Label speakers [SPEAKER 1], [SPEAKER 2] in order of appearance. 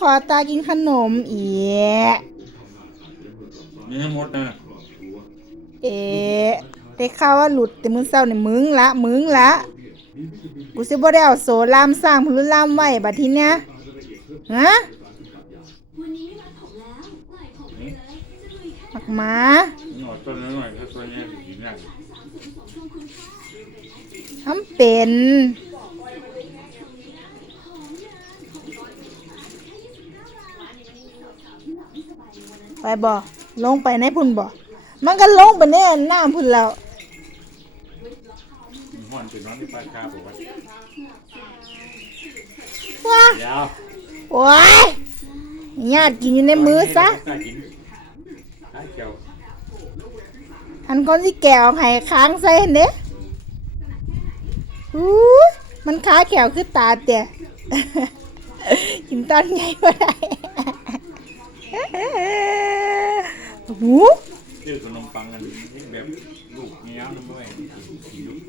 [SPEAKER 1] ขอตากินขนมอีก
[SPEAKER 2] มีทั้งหมดนะ
[SPEAKER 1] เอ๊ะได้ข่าวว่าหลุดแต่มื้อเช้านี่มึงละมึงละกูสิบ่ได้เอาโซลามสร้างพื้นลามไว้บัดทีเนี้ยฮะปักหมา
[SPEAKER 2] หน่อยต้นน้อยๆถ้าตัวนี้กินได้
[SPEAKER 1] ทำเป็น ไปบ่ลงไปในพุ่นบ่มันก็ลงไปแน่หน้าพุ่นแล้ว
[SPEAKER 2] มีห้อนเป็นน้องที่ปลาคาบอกว่า
[SPEAKER 1] ว้า
[SPEAKER 2] เดี๋ยว
[SPEAKER 1] โอ้ยญาติกินอยู่ในมือซะ
[SPEAKER 2] กล้ากินไอ้เกี่ยว
[SPEAKER 1] อันคนที่แกวให้ค้างใส่เด้อู้ยมันค้าแขวคือตาเตี่ยกินตอนใหญ่บ่ได้ หู
[SPEAKER 2] ซื้อขนมปังกันแบบลูกเงี้ยวน้ำด้วยกินลูก